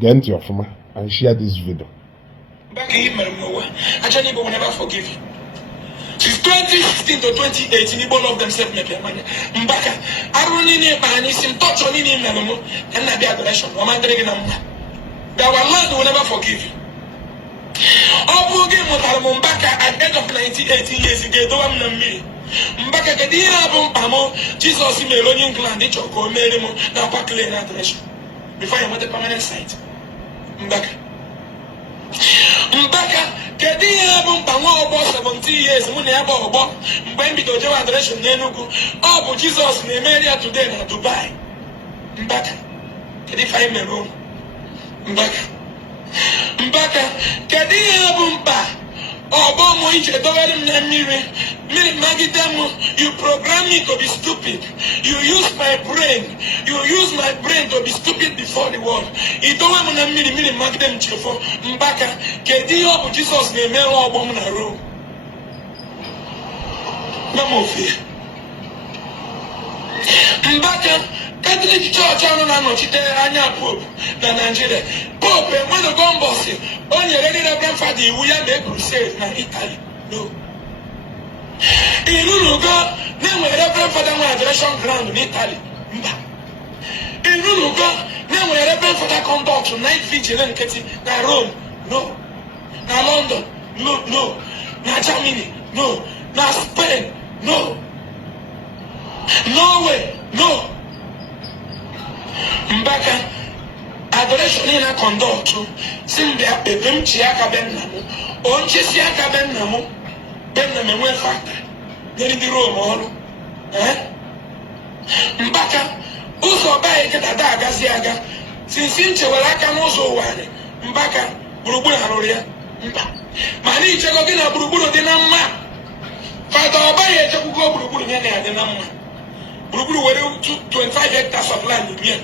Get into your phone and share this video. Back in Igbo will never forgive you. Since 2016 to 2018, Igbo love themselves. Mbaka, Arunini Manisim, touch on in Namo, and not the adoration. Our Lord will never forgive you. Mbaka at the age of 18 years ago, Mbaka Gadia Bompamo, Jesus in Melonian Gland, Choko, Merimo, now Pakle and adoration. Before I went to permanent site. Mbaka. Mbaka, Kadia Bompamo, 70 years, Munabo, Mbembi Dojo adoration, Nenugu, oh, Jesus, Nemeria today in Dubai. Mbaka, Kadify Meron. Mbaka, Mbaka, Kadia Bompa, oh, Bomo, Ichedorim Namiri, you program me to be stupid. You use my brain. You use my brain to be stupid before the world. You don't want to mili magdem chifo. Mbaka, Kedio, Jesus, name, or Bomna room. No fear. Mbaka, Catholic Church, I don't know, Anya Pope, the Nigeria. Pope, and when the gun boss, only a lady of grandfather, we have a crusade in Italy. No. In Unuga, name a reverend father adoration ground in Italy. In Unuga, name a reverend father conduct to night vigil in na Rome. No. Na London. No. Na Germany. No. Na Spain. No. Norway. No. Mbaka, adoration in a conduct to Simbia Bevim Chiaka Bennamu, Onche Siaka Bennamu. Benjamin factor. Then in the room, Mbaka, also buy a Gaziaga, since Inchewaka also one. Mbaka, Burubura Haroria. Mani Chagogina Buruburu de Nama. Father, buy a Chabugo Buruburu de Nama. Buruburu were 25 hectares of land in Yen.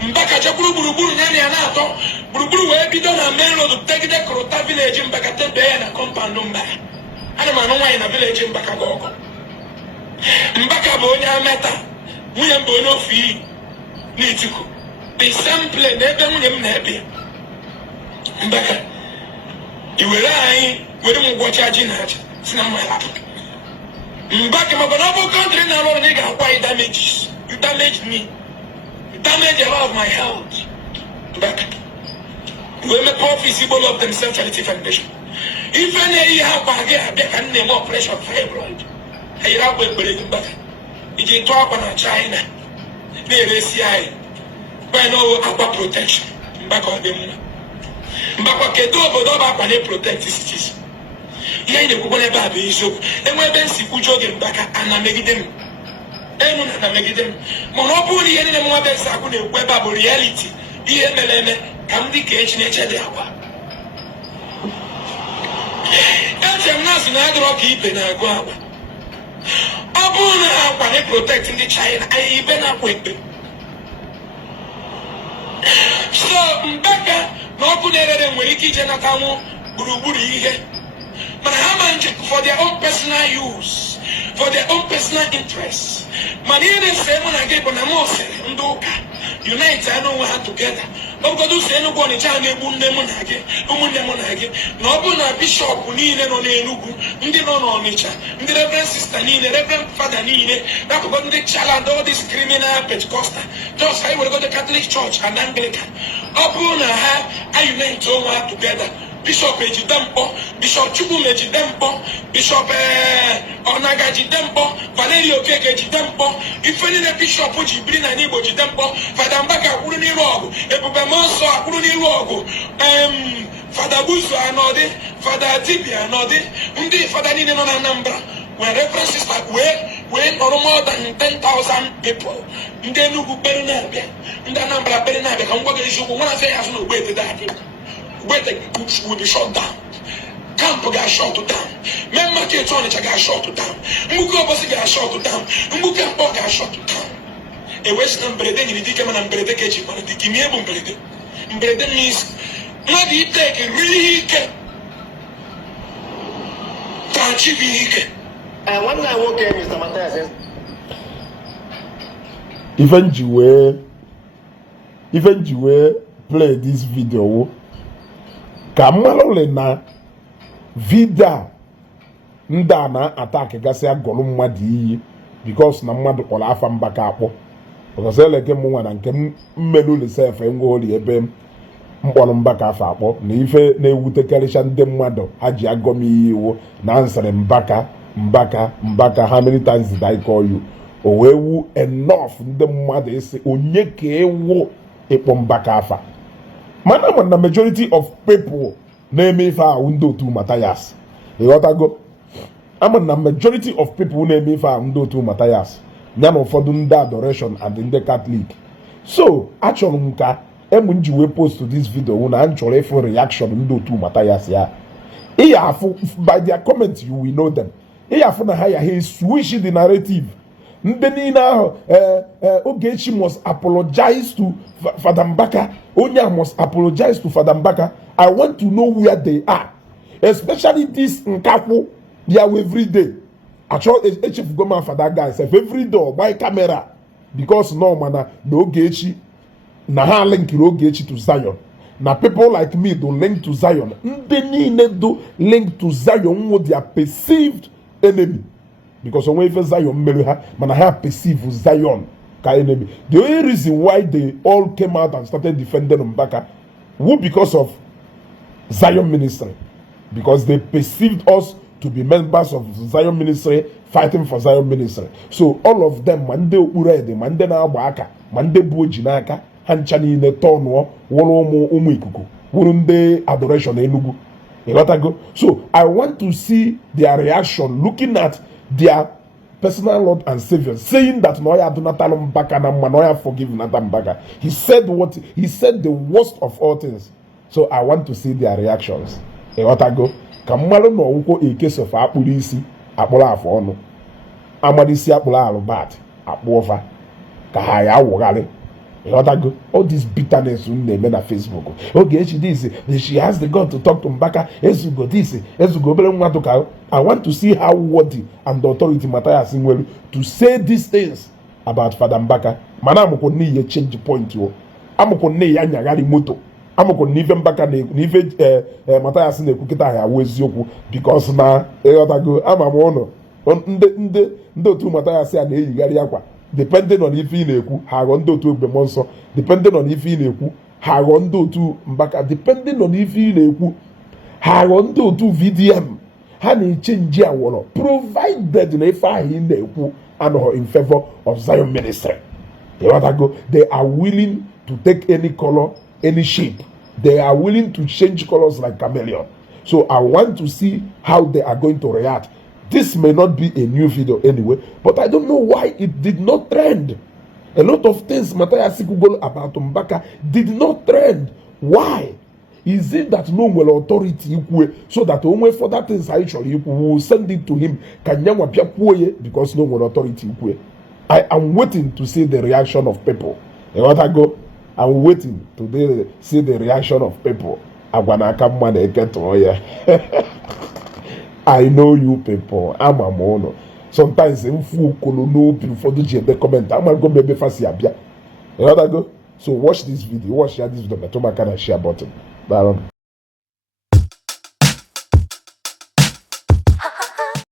Mbaka Chaburu Nani Anato, Buruburu were be done a main road to take the Krota village in Bakatembe and a compound number. I don't know why in a village in Bakago. Mbaka Bonia Meta, William Bono Fee, Nitiku. The sample never William Nabi. Mbaka, you will lie with him watch a ginat, Snamma. Mbaka Mabanabo country now, nigga, why damages? You damaged me. You damaged a lot of my health. Mbaka, you will make more visible of themselves charity foundation. If any have a name more pressure of fibroid, I have a breaking back. It is talk on China, near ACI, by no upper protection. Back on them. Mbaka Kedo when they protect the cities. Here in the Google Baby, so, and when Ben Sikujo get back and I make them. And I make them. Monopoly and the more than Sakune web of reality. EMLM, come the cage nature there. I'm not keeping a guava. Abuna, when they protecting the child, I even up with them. So, Mbaka, no good than Wiki Janakamu, Buruburi, but how for their own personal use, for their own personal interests. Manina said when I gave on a Mose, Ndoka, unite, I know how together. Ogodu say no go ni chane bunde munage, no bona bishop ni ne no Enugu, ndi no no Onitsha, ndi reverend sister ni ne, reverend father ni ne, that go ndi challenge all this criminal Pentecostal. Just I will go to Catholic Church and Anglican. Obuna ha, I unite all together. Bishop Ejidempo, Bishop Chubu Ejidempo, Bishop Onaga Ejidempo, Valerio Keke Ejidempo, if any bishop which you bring an Igbo Ejidempo, Father Mbaka Uruni Rogo, Ebubemonso Uruni Rogo, Father Buzo Anode, Father Tibia Anode, Undi Father Nino Nambra, when references like when no more than 10,000 people, Ndenugu Bernabe, Ndanambra Bernabe, and what is you want to say has no way to that. Where the books will be shot down. Camp got shot down. Member Ketonich got shot down. Mugo Bossy got shot down. Muga got shot down. A Western Breden in the Dickaman and Bredeke, and the Guinean Brede. Breden means not he take a really Tanchi. And when I walk in, Mr. Mathias, even you were play this video ka mmalụ na video ndị a na-attack gasị agọlụ mmadụ iyi because na mmadụ kpọrọ afa Mbaka akpọ because eleke m nwa na nke mmelu lisef ngoli ebe mkpọrọ Mbaka afa akpọ na ife na-ewutekarịcha ndị mmadụ ha ji agọm iyi iwu na ansịrị Mbaka how many times did I call you? O wee wu enough ndị mmadụ isi onye ka ewu ịkpọ Mbaka afa mana na majority of people na-eme ife ahụ ndị otu Mathias ịghọtago ama na majority of people na-eme ife ahụ ndị otu Mathias ya na ụfọdụ ndị adoration and ndị Catholic. So achọrọ m ka ji wee post this video na achọrọ ịfụ reaction ndị otu Mathias ya ịya afụ by their comment you will know them. Ịya afụ na ha ya he switch the narrative. Ndị niile ahụ Ogechi must apologize to Father Mbaka. Onya must apologize to Father Mbaka. I want to know where they are, especially this Nkakwu. They are every day. I try to go man for that guy. Every day by camera because no man no Ogechi na ha link Ogechi to Zion. Now people like me don't link to Zion. Ndị niile do link to Zion with their perceived enemy. Because when we Zion meluha, man, I have perceived Zion ka enemy. The only reason why they all came out and started defending Mbaka was because of Zion ministry. Because they perceived us to be members of Zion ministry, fighting for Zion ministry. So all of them, mande urede, mande na abaka, mande buoji n'aka, hanchani ne tono, wolo umu ikuku, wurunde adoration enugu. You got to go. So I want to see their reaction, looking at their personal Lord and Savior, saying that Noya do not tell Mbaka na Noya forgive Nathan Mbaka. He said the worst of all things. So I want to see their reactions. You got to go. Kamalo no uko a case of apulisi, apola for no. Amadisi apola alubat, apofa, kahaya wogale. All this bitterness when they made on Facebook. Okay, she has the God to talk to Mbaka. Ezugo this, Ezugo. I want to see how worthy and the authority Mathias Ezeaku to say these things about Father Mbaka. Manamoko ni change the point yo. Amoko ni yanya gali moto. Amoko ni Mbaka ni Mathias Ezeaku kita ya weziokwu because na eyotago amamono. Ndo tu Mathias ya na eyigari akwa. Depending on if in eku, hagondo to Bemonso, depending on if in eku, hagondo to Mbaka, depending on if in eku, hagondo to VDM, honey change ya wolo, provided in a fire in the eku and in favor of Zion ministry. They are willing to take any color, any shape. They are willing to change colors like chameleon. So I want to see how they are going to react. This may not be a new video anyway, but I don't know why it did not trend. A lot of things Mathias Ezeaku about Mbaka did not trend. Why? Is it that no well authority so that only for that things actually will send it to him? Because no well authority. I am waiting to see the reaction of people. I'm waiting to see the reaction of people. I know you people. I'm a mono. Sometimes in full colonel before the comment. I'm gonna go maybe fast abia. You know that go? So watch this video. Share this video. Share button. Bye.